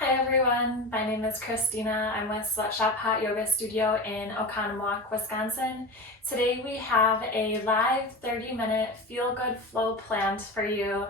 Hi everyone, my name is Christina. I'm with Sweatshop Hot Yoga Studio in Oconomowoc, Wisconsin. Today we have a live 30-minute feel-good flow planned for you.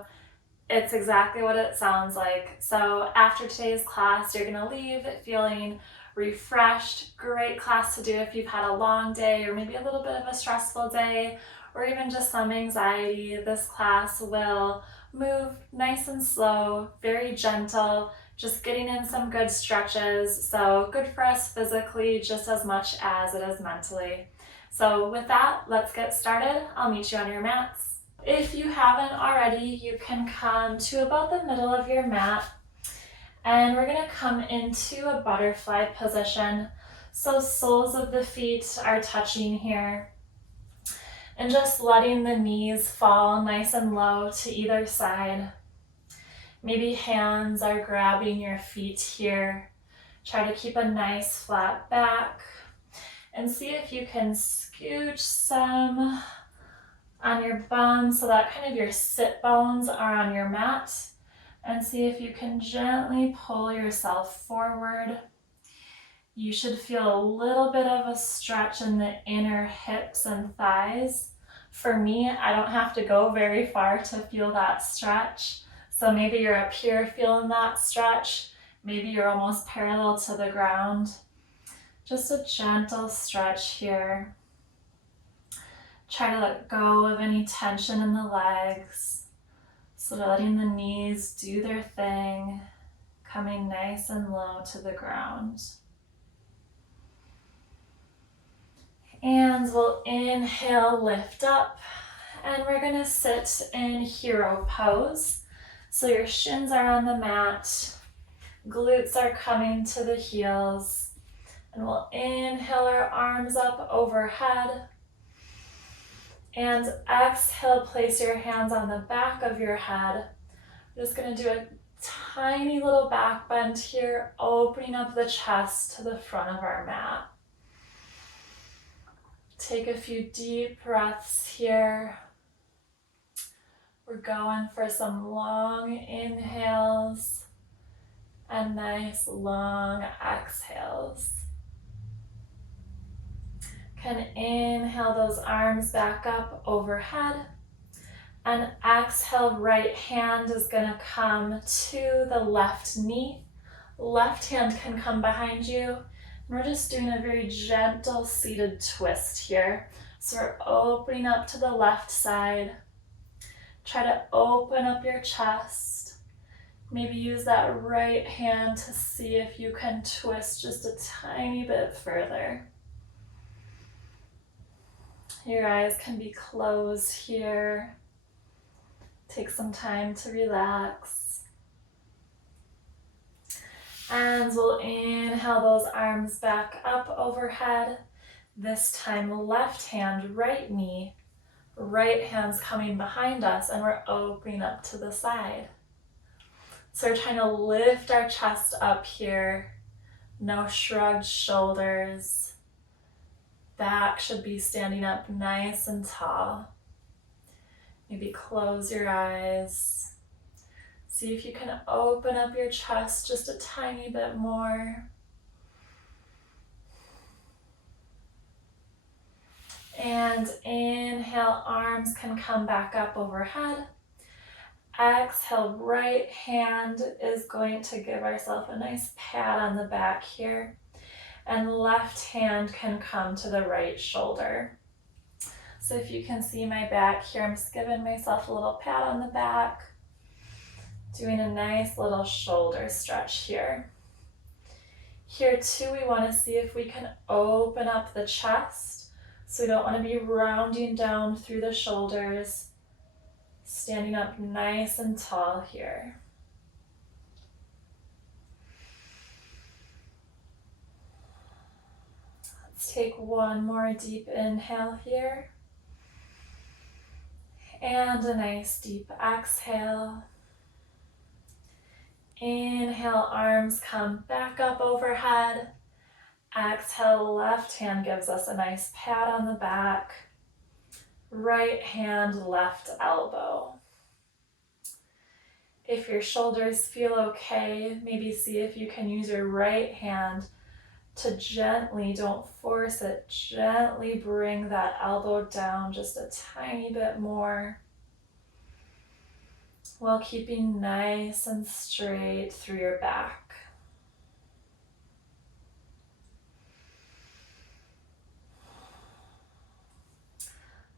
It's exactly what it sounds like. So after today's class, you're gonna leave feeling refreshed. Great class to do if you've had a long day or maybe a little bit of a stressful day or even just some anxiety. This class will move nice and slow, very gentle, just getting in some good stretches. So good for us physically just as much as it is mentally. So with that, let's get started. I'll meet you on your mats. If you haven't already, you can come to about the middle of your mat and we're gonna come into a butterfly position. So soles of the feet are touching here and just letting the knees fall nice and low to either side. Maybe hands are grabbing your feet here. Try to keep a nice flat back and see if you can scooch some on your bum so that kind of your sit bones are on your mat, and see if you can gently pull yourself forward. You should feel a little bit of a stretch in the inner hips and thighs. For me, I don't have to go very far to feel that stretch. So maybe you're up here feeling that stretch. Maybe you're almost parallel to the ground. Just a gentle stretch here. Try to let go of any tension in the legs. So letting the knees do their thing, coming nice and low to the ground. And we'll inhale, lift up, and we're gonna sit in hero pose. So your shins are on the mat, glutes are coming to the heels, and we'll inhale our arms up overhead. And exhale, place your hands on the back of your head. I'm just gonna do a tiny little back bend here, opening up the chest to the front of our mat. Take a few deep breaths here. We're going for some long inhales and nice long exhales. Can inhale those arms back up overhead, and exhale, right hand is gonna come to the left knee. Left hand can come behind you. We're just doing a very gentle seated twist here. So we're opening up to the left side. Try to open up your chest. Maybe use that right hand to see if you can twist just a tiny bit further. Your eyes can be closed here. Take some time to relax. And we'll inhale those arms back up overhead. This time left hand, right knee. Right hand's coming behind us and we're opening up to the side. So we're trying to lift our chest up here. No shrugged shoulders. Back should be standing up nice and tall. Maybe close your eyes. See if you can open up your chest just a tiny bit more. And inhale, arms can come back up overhead. Exhale, right hand is going to give ourselves a nice pat on the back here. And left hand can come to the right shoulder. So if you can see my back here, I'm just giving myself a little pat on the back. Doing a nice little shoulder stretch here. Here too, we want to see if we can open up the chest. So we don't want to be rounding down through the shoulders. Standing up nice and tall here. Let's take one more deep inhale here. And a nice deep exhale. Inhale, arms come back up overhead. Exhale, left hand gives us a nice pat on the back. Right hand, left elbow. If your shoulders feel okay, maybe see if you can use your right hand to gently, don't force it, gently bring that elbow down just a tiny bit more, while keeping nice and straight through your back.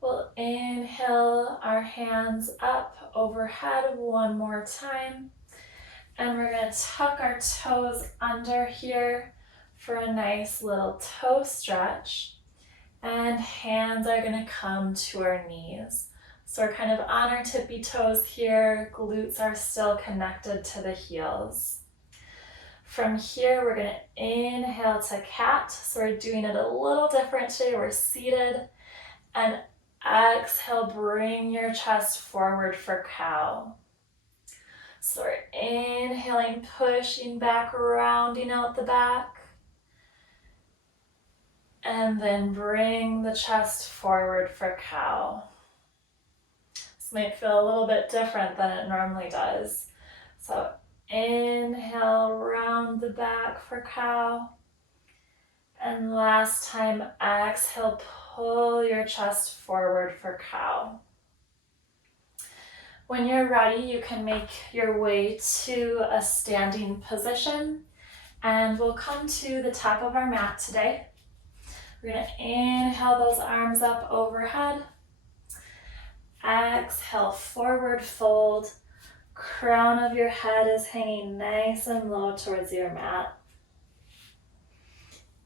We'll inhale our hands up overhead one more time. And we're going to tuck our toes under here for a nice little toe stretch. And hands are going to come to our knees. So we're kind of on our tippy toes here. Glutes are still connected to the heels. From here, we're going to inhale to cat. So we're doing it a little different today. We're seated. And exhale, bring your chest forward for cow. So we're inhaling, pushing back, rounding out the back. And then bring the chest forward for cow. This might feel a little bit different than it normally does. So inhale, round the back for cow. And last time, exhale, pull your chest forward for cow. When you're ready, you can make your way to a standing position. And we'll come to the top of our mat today. We're going to inhale those arms up overhead. Exhale, forward fold. Crown of your head is hanging nice and low towards your mat.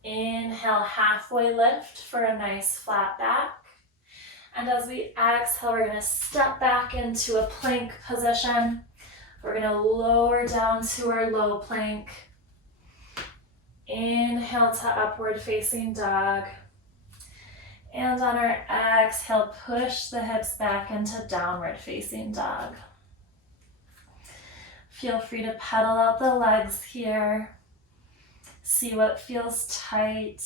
Inhale, halfway lift for a nice flat back. And as we exhale, we're going to step back into a plank position. We're going to lower down to our low plank. Inhale to upward facing dog. And on our exhale, push the hips back into downward facing dog. Feel free to pedal out the legs here. See what feels tight.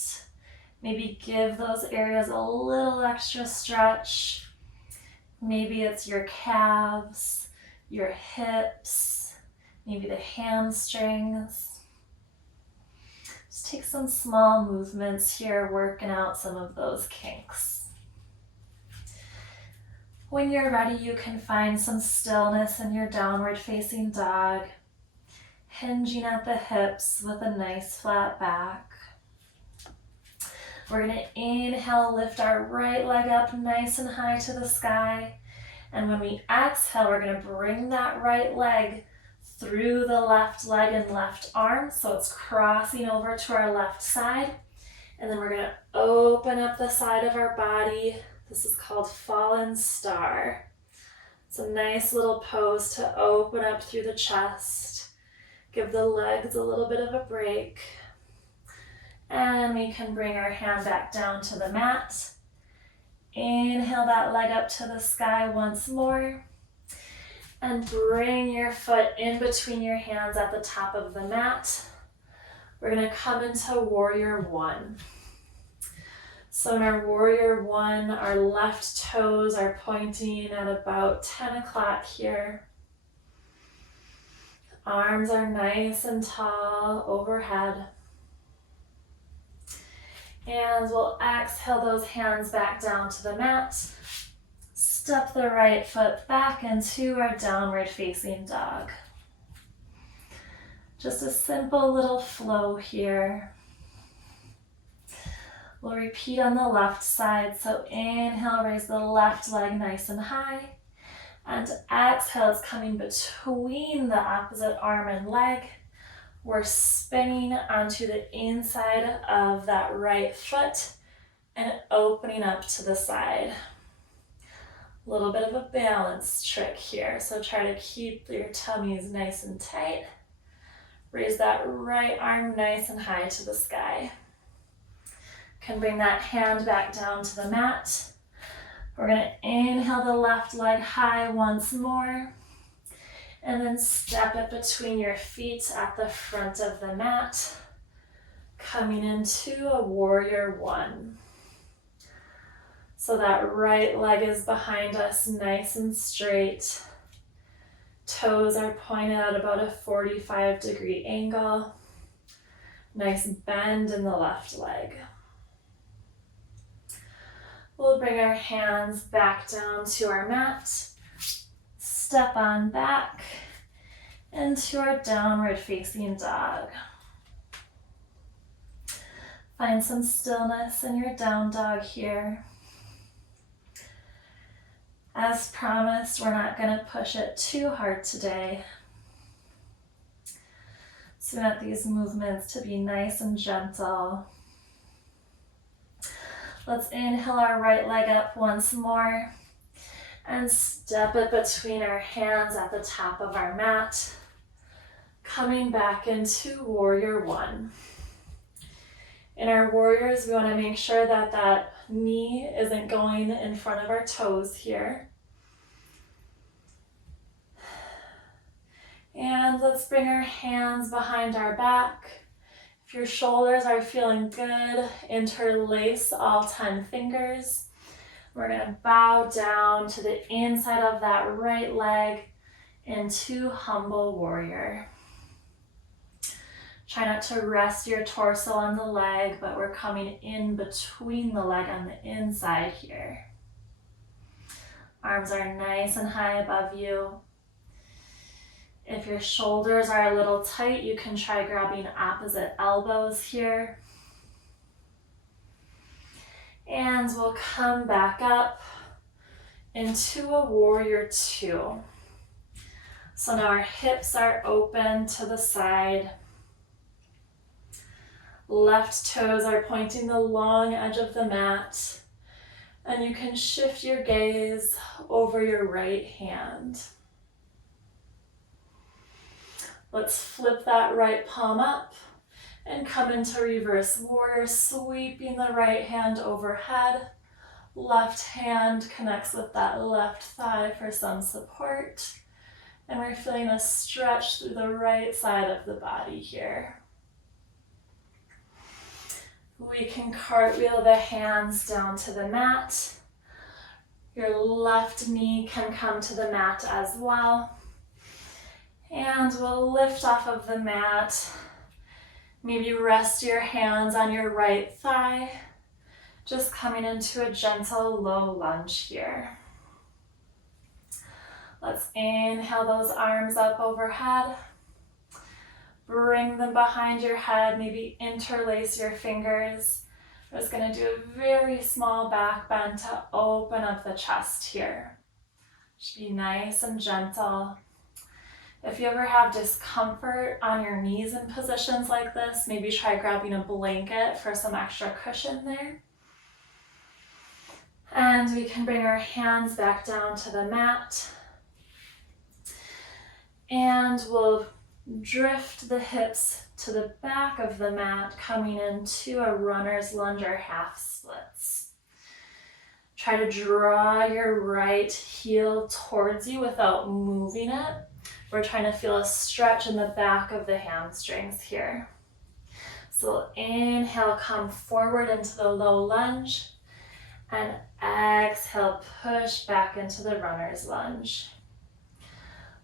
Maybe give those areas a little extra stretch. Maybe it's your calves, your hips, maybe the hamstrings. Just take some small movements here, working out some of those kinks. When you're ready, you can find some stillness in your downward facing dog, hinging at the hips with a nice flat back. We're going to inhale, lift our right leg up nice and high to the sky. And when we exhale, we're going to bring that right leg through the left leg and left arm. So it's crossing over to our left side. And then we're going to open up the side of our body. This is called Fallen Star. It's a nice little pose to open up through the chest. Give the legs a little bit of a break. And we can bring our hand back down to the mat. Inhale that leg up to the sky once more. And bring your foot in between your hands at the top of the mat. We're going to come into Warrior One. So in our Warrior One, our left toes are pointing at about 10 o'clock here. Arms are nice and tall overhead. And we'll exhale those hands back down to the mat. Step the right foot back into our downward facing dog. Just a simple little flow here. We'll repeat on the left side. So inhale, raise the left leg nice and high. And exhale, it's coming between the opposite arm and leg. We're spinning onto the inside of that right foot and opening up to the side. A little bit of a balance trick here. So try to keep your tummies nice and tight. Raise that right arm nice and high to the sky. Can bring that hand back down to the mat. We're going to inhale the left leg high once more. And then step it between your feet at the front of the mat, coming into a Warrior One. So that right leg is behind us, nice and straight. Toes are pointed at about a 45-degree angle. Nice bend in the left leg. We'll bring our hands back down to our mat. Step on back into our downward facing dog. Find some stillness in your down dog here. As promised, we're not going to push it too hard today. So we want these movements to be nice and gentle. Let's inhale our right leg up once more and step it between our hands at the top of our mat, coming back into warrior one. In our warriors, we want to make sure that that knee isn't going in front of our toes here. And let's bring our hands behind our back. If your shoulders are feeling good, interlace all 10 fingers. We're going to bow down to the inside of that right leg into humble warrior. Try not to rest your torso on the leg, but we're coming in between the leg on the inside here. Arms are nice and high above you. If your shoulders are a little tight, you can try grabbing opposite elbows here. And we'll come back up into a warrior two. So now our hips are open to the side. Left toes are pointing the long edge of the mat. And you can shift your gaze over your right hand. Let's flip that right palm up and come into reverse warrior, sweeping the right hand overhead. Left hand connects with that left thigh for some support. And we're feeling a stretch through the right side of the body here. We can cartwheel the hands down to the mat. Your left knee can come to the mat as well. And we'll lift off of the mat. Maybe rest your hands on your right thigh. Just coming into a gentle low lunge here. Let's inhale those arms up overhead. Bring them behind your head. Maybe interlace your fingers. We're just going to do a very small back bend to open up the chest here. Should be nice and gentle. If you ever have discomfort on your knees in positions like this, maybe try grabbing a blanket for some extra cushion there. And we can bring our hands back down to the mat. And we'll drift the hips to the back of the mat, coming into a runner's lunge or half splits. Try to draw your right heel towards you without moving it. We're trying to feel a stretch in the back of the hamstrings here. So inhale, come forward into the low lunge, and exhale, push back into the runner's lunge.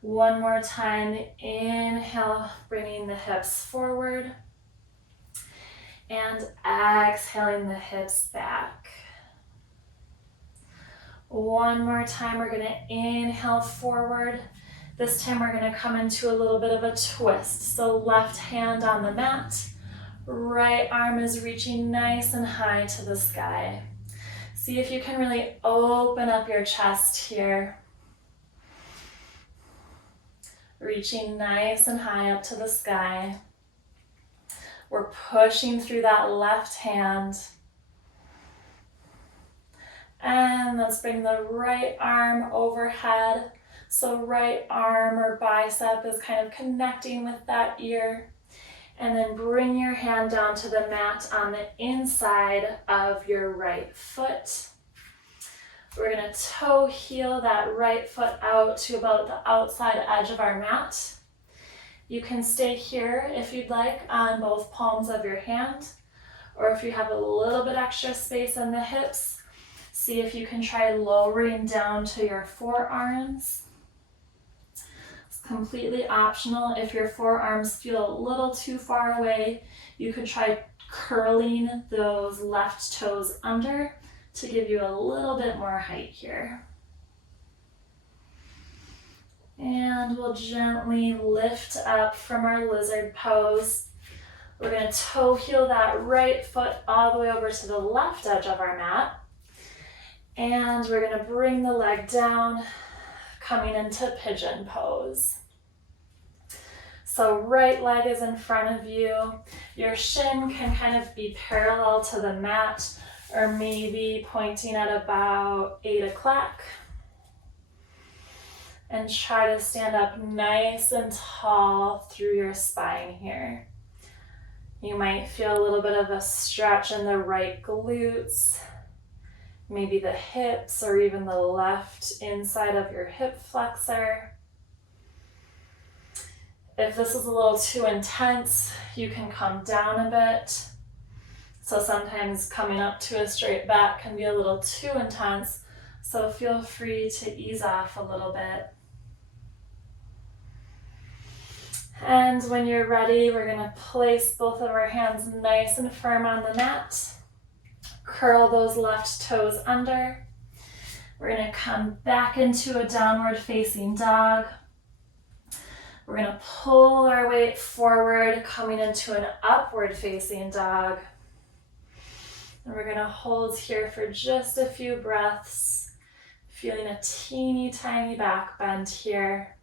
One more time, inhale, bringing the hips forward, and exhaling the hips back. One more time, we're gonna inhale forward. This time we're going to come into a little bit of a twist. So left hand on the mat, right arm is reaching nice and high to the sky. See if you can really open up your chest here. Reaching nice and high up to the sky. We're pushing through that left hand. And let's bring the right arm overhead. So right arm or bicep is kind of connecting with that ear. And then bring your hand down to the mat on the inside of your right foot. We're going to toe heel that right foot out to about the outside edge of our mat. You can stay here if you'd like on both palms of your hand, or if you have a little bit extra space in the hips, see if you can try lowering down to your forearms. completely optional. If your forearms feel a little too far away, you could try curling those left toes under to give you a little bit more height here. And we'll gently lift up from our lizard pose. We're going to toe heel that right foot all the way over to the left edge of our mat. And we're going to bring the leg down, coming into pigeon pose. So right leg is in front of you. Your shin can kind of be parallel to the mat or maybe pointing at about 8 o'clock. And try to stand up nice and tall through your spine here. You might feel a little bit of a stretch in the right glutes, maybe the hips or even the left inside of your hip flexor. If this is a little too intense, you can come down a bit. So sometimes coming up to a straight back can be a little too intense, so feel free to ease off a little bit. And when you're ready, we're going to place both of our hands nice and firm on the mat. Curl those left toes under. We're going to come back into a downward facing dog. We're going to pull our weight forward, coming into an upward facing dog. And we're going to hold here for just a few breaths, feeling a teeny tiny back bend here.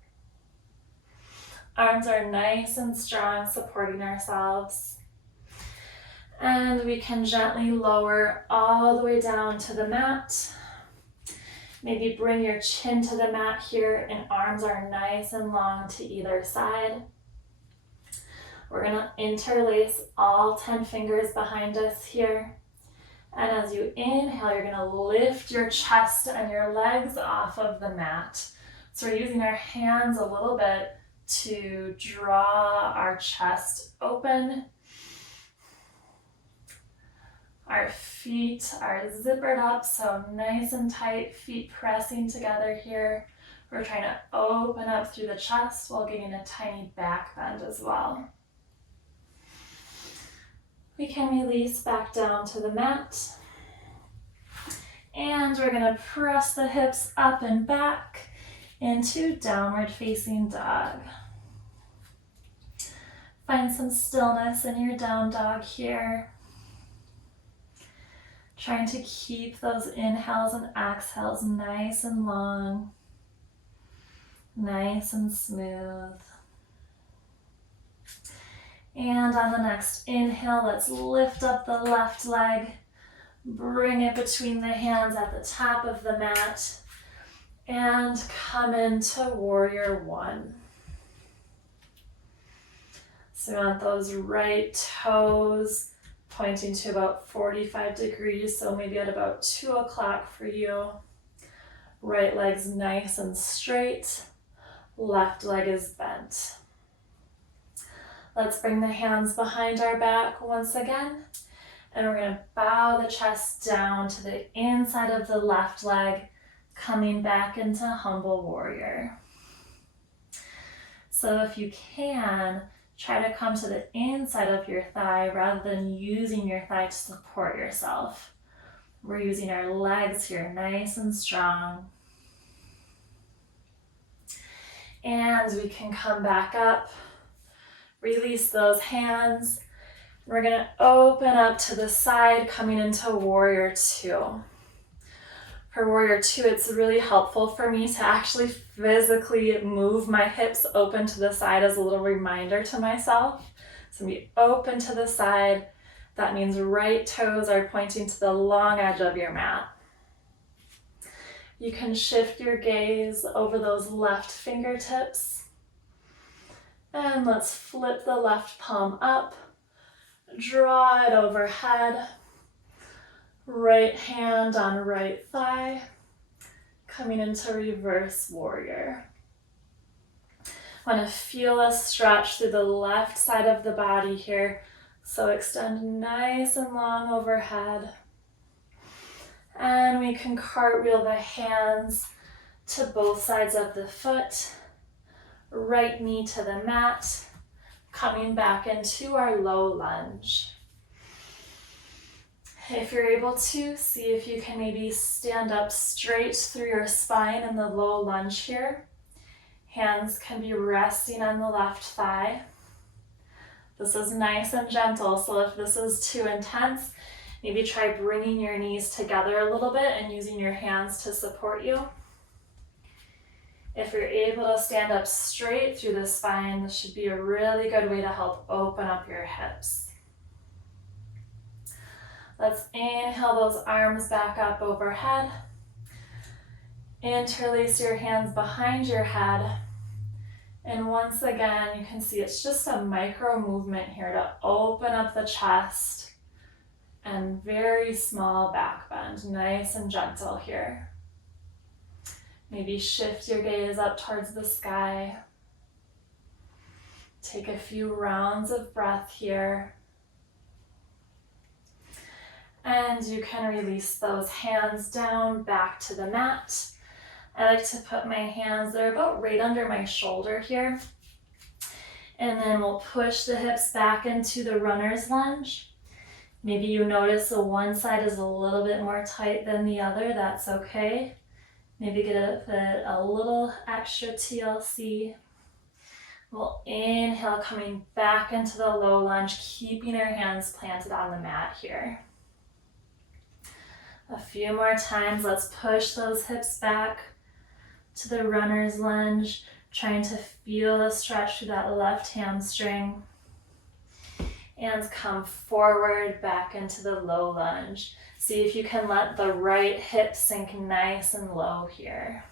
Arms are nice and strong, supporting ourselves. And we can gently lower all the way down to the mat. Maybe bring your chin to the mat here and arms are nice and long to either side. We're going to interlace all 10 fingers behind us here. And as you inhale, you're going to lift your chest and your legs off of the mat. So we're using our hands a little bit to draw our chest open. Our feet are zippered up, so nice and tight, feet pressing together here. We're trying to open up through the chest while getting a tiny back bend as well. We can release back down to the mat. And we're going to press the hips up and back into downward facing dog. Find some stillness in your down dog here. Trying to keep those inhales and exhales nice and long, nice and smooth. And on the next inhale, let's lift up the left leg, bring it between the hands at the top of the mat, and come into warrior one. So we want those right toes pointing to about 45 degrees, so maybe at about 2 o'clock for you. Right leg's nice and straight, left leg is bent. Let's bring the hands behind our back once again, and we're going to bow the chest down to the inside of the left leg, coming back into humble warrior. So if you can, try to come to the inside of your thigh rather than using your thigh to support yourself. We're using our legs here nice and strong. And we can come back up, release those hands. We're going to open up to the side, coming into warrior two. For warrior two, it's really helpful for me to actually physically move my hips open to the side as a little reminder to myself. So be open to the side. That means right toes are pointing to the long edge of your mat. You can shift your gaze over those left fingertips. And let's flip the left palm up. Draw it overhead. Right hand on right thigh, coming into reverse warrior. Want to feel a stretch through the left side of the body here, so extend nice and long overhead. And we can cartwheel the hands to both sides of the foot. right knee to the mat, coming back into our low lunge. If you're able to, see if you can maybe stand up straight through your spine in the low lunge here. Hands can be resting on the left thigh. This is nice and gentle, so if this is too intense, maybe try bringing your knees together a little bit and using your hands to support you. If you're able to stand up straight through the spine, this should be a really good way to help open up your hips. Let's inhale those arms back up overhead. Interlace your hands behind your head. And once again, you can see it's just a micro movement here to open up the chest and very small back bend, nice and gentle here. Maybe shift your gaze up towards the sky. Take a few rounds of breath here. And you can release those hands down back to the mat. I like to put my hands, they're about right under my shoulder here. And then we'll push the hips back into the runner's lunge. Maybe you notice the one side is a little bit more tight than the other, that's okay. Maybe get a little extra TLC. We'll inhale, coming back into the low lunge, keeping our hands planted on the mat here. A few more times, let's push those hips back to the runner's lunge, trying to feel the stretch through that left hamstring. And come forward back into the low lunge. See if you can let the right hip sink nice and low here.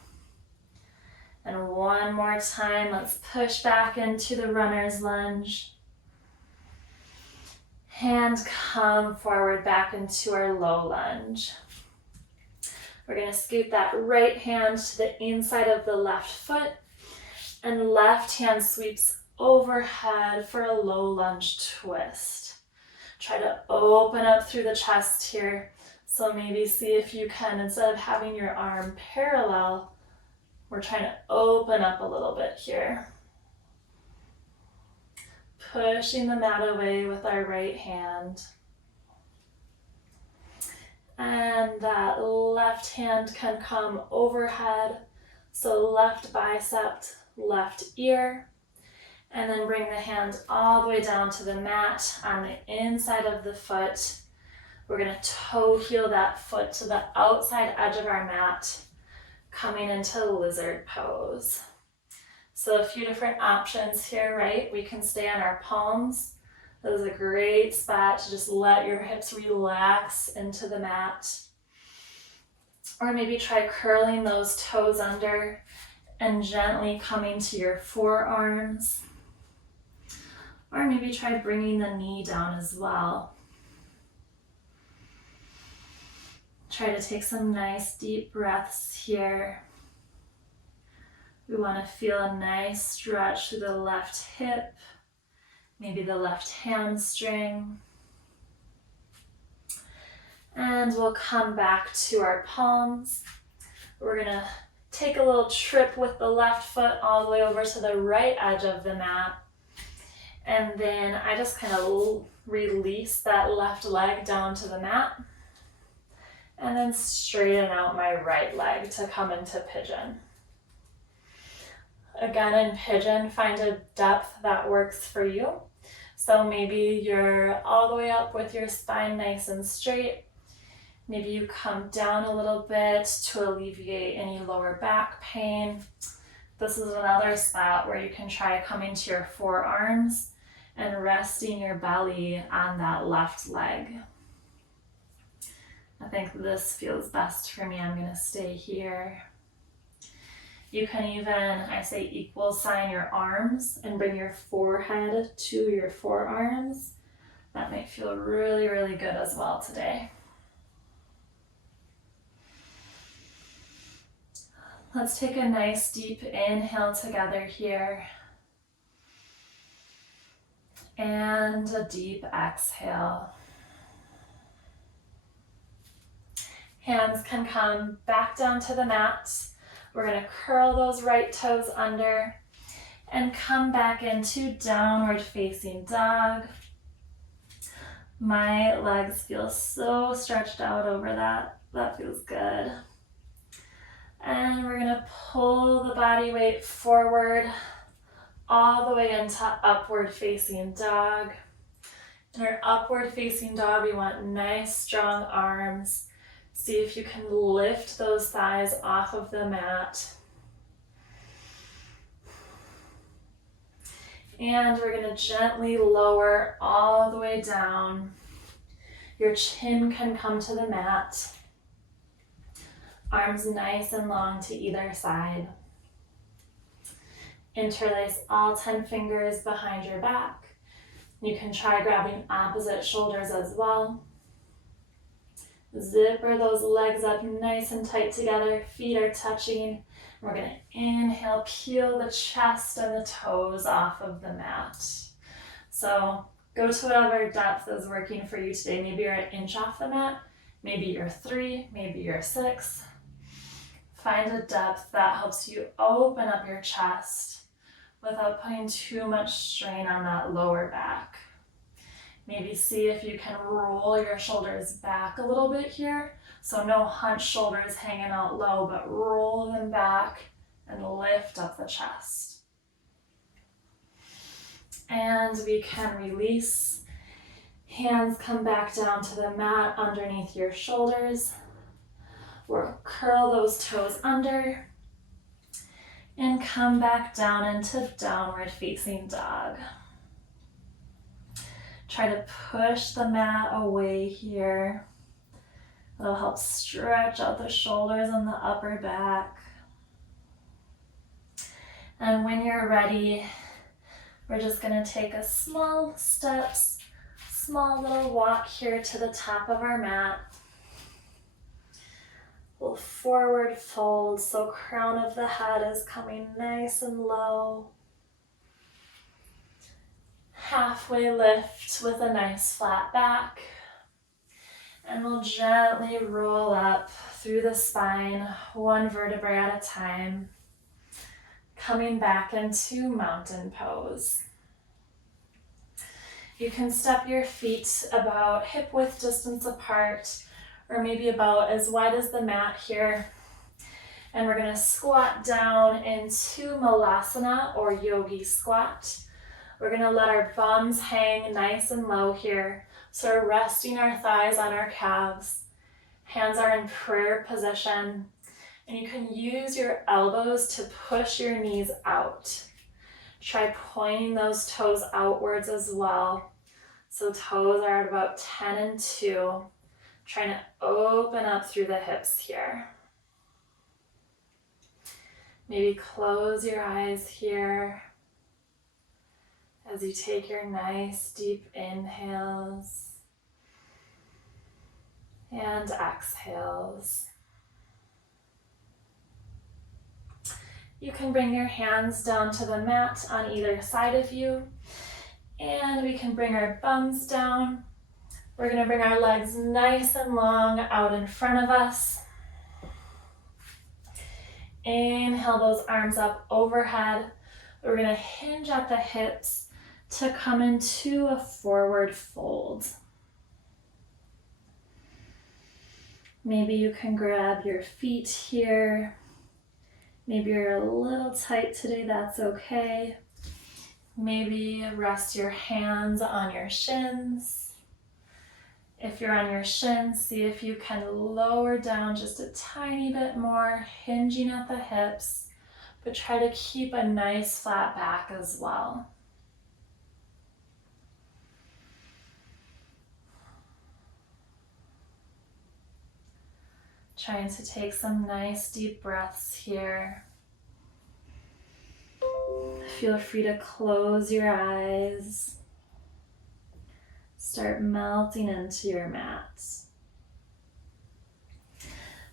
And one more time, let's push back into the runner's lunge. And come forward back into our low lunge. We're going to scoot that right hand to the inside of the left foot, and left hand sweeps overhead for a low lunge twist. Try to open up through the chest here. So maybe see if you can, instead of having your arm parallel, we're trying to open up a little bit here. Pushing the mat away with our right hand. And that left hand can come overhead. So left bicep, left ear. And then bring the hand all the way down to the mat on the inside of the foot. We're going to toe heel that foot to the outside edge of our mat, coming into lizard pose. So a few different options here, right? We can stay on our palms. This is a great spot to just let your hips relax into the mat. Or maybe try curling those toes under and gently coming to your forearms. Or maybe try bringing the knee down as well. Try to take some nice deep breaths here. We want to feel a nice stretch through the left hip, maybe the left hamstring. And we'll come back to our palms. We're going to take a little trip with the left foot all the way over to the right edge of the mat. And then I just kind of release that left leg down to the mat. And then straighten out my right leg to come into pigeon. Again, in pigeon, find a depth that works for you. So maybe you're all the way up with your spine nice and straight. Maybe you come down a little bit to alleviate any lower back pain. This is another spot where you can try coming to your forearms and resting your belly on that left leg. I think this feels best for me. I'm going to stay here. You can even, I say, equal sign your arms and bring your forehead to your forearms. That might feel really, really good as well today. Let's take a nice deep inhale together here. And a deep exhale. Hands can come back down to the mat. We're going to curl those right toes under. And come back into downward facing dog. My legs feel so stretched out over that. That feels good. And we're gonna pull the body weight forward all the way into upward facing dog. In our upward facing dog, we want nice strong arms. See if you can lift those thighs off of the mat. And we're going to gently lower all the way down. Your chin can come to the mat. Arms nice and long to either side. Interlace all 10 fingers behind your back. You can try grabbing opposite shoulders as well. Zipper those legs up nice and tight together. Feet are touching. We're going to inhale, peel the chest and the toes off of the mat. So go to whatever depth is working for you today. Maybe you're an inch off the mat. Maybe you're 3. Maybe you're 6. Find a depth that helps you open up your chest without putting too much strain on that lower back. Maybe see if you can roll your shoulders back a little bit here. So no hunched shoulders hanging out low, but roll them back and lift up the chest. And we can release. Hands come back down to the mat underneath your shoulders. We'll curl those toes under and come back down into downward facing dog. Try to push the mat away here. It'll help stretch out the shoulders and the upper back. And when you're ready, we're just going to take a small steps, small little walk here to the top of our mat. We'll forward fold so crown of the head is coming nice and low. Halfway lift with a nice flat back. And we'll gently roll up through the spine, one vertebrae at a time, coming back into mountain pose. You can step your feet about hip width distance apart, or maybe about as wide as the mat here. And we're going to squat down into Malasana or Yogi squat. We're going to let our bums hang nice and low here. So we're resting our thighs on our calves. Hands are in prayer position. And you can use your elbows to push your knees out. Try pointing those toes outwards as well. So toes are at about 10 and 2. Trying to open up through the hips here. Maybe close your eyes here as you take your nice deep inhales and exhales. You can bring your hands down to the mat on either side of you, and we can bring our bums down. We're going to bring our legs nice and long out in front of us. Inhale those arms up overhead. We're going to hinge at the hips to come into a forward fold. Maybe you can grab your feet here. Maybe you're a little tight today, that's okay. Maybe rest your hands on your shins. If you're on your shins, see if you can lower down just a tiny bit more, hinging at the hips, but try to keep a nice flat back as well. Trying to take some nice deep breaths here. Feel free to close your eyes. Start melting into your mat.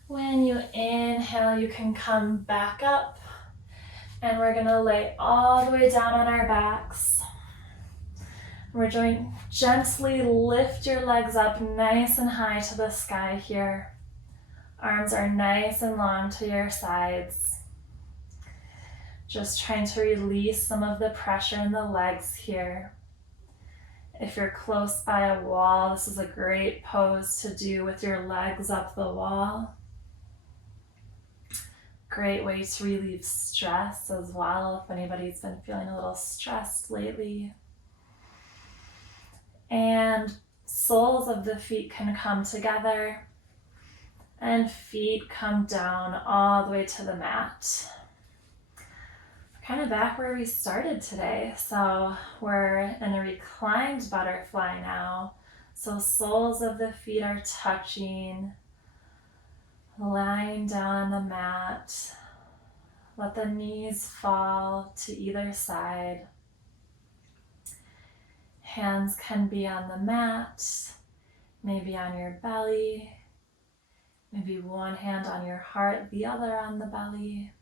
When you inhale, you can come back up, and we're gonna lay all the way down on our backs. We're going to gently lift your legs up nice and high to the sky here. Arms are nice and long to your sides. Just trying to release some of the pressure in the legs here. If you're close by a wall, this is a great pose to do with your legs up the wall. Great way to relieve stress as well, if anybody's been feeling a little stressed lately. And soles of the feet can come together and feet come down all the way to the mat. We're kind of back where we started today. So we're in a reclined butterfly now. So soles of the feet are touching, lying down on the mat. Let the knees fall to either side. Hands can be on the mat, maybe on your belly, maybe one hand on your heart, the other on the belly.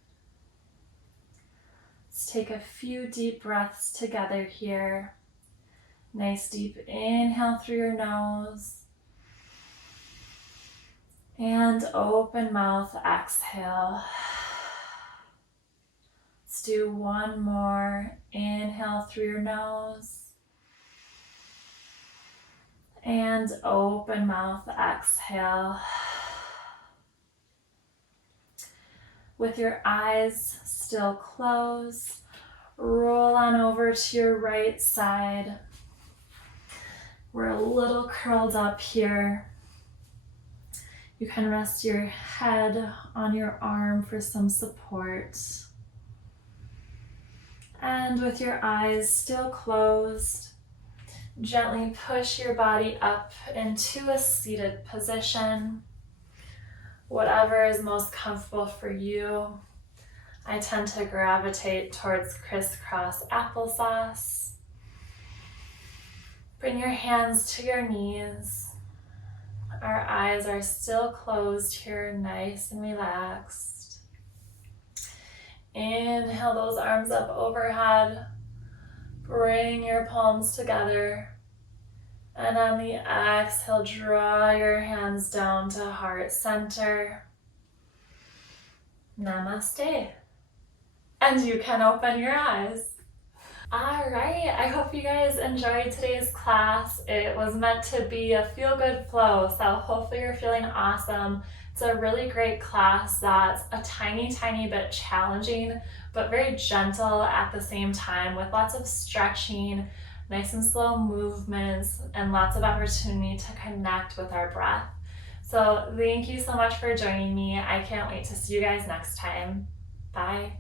Let's take a few deep breaths together here. Nice deep inhale through your nose. And open mouth, exhale. Let's do one more. Inhale through your nose. And open mouth, exhale. With your eyes still closed, roll on over to your right side. We're a little curled up here. You can rest your head on your arm for some support. And with your eyes still closed, gently push your body up into a seated position. Whatever is most comfortable for you. I tend to gravitate towards crisscross applesauce. Bring your hands to your knees. Our eyes are still closed here, nice and relaxed. Inhale those arms up overhead. Bring your palms together. And on the exhale, draw your hands down to heart center. Namaste. And you can open your eyes. All right, I hope you guys enjoyed today's class. It was meant to be a feel-good flow, so hopefully you're feeling awesome. It's a really great class that's a tiny bit challenging, but very gentle at the same time, with lots of stretching, nice and slow movements, and lots of opportunity to connect with our breath. So thank you so much for joining me. I can't wait to see you guys next time. Bye.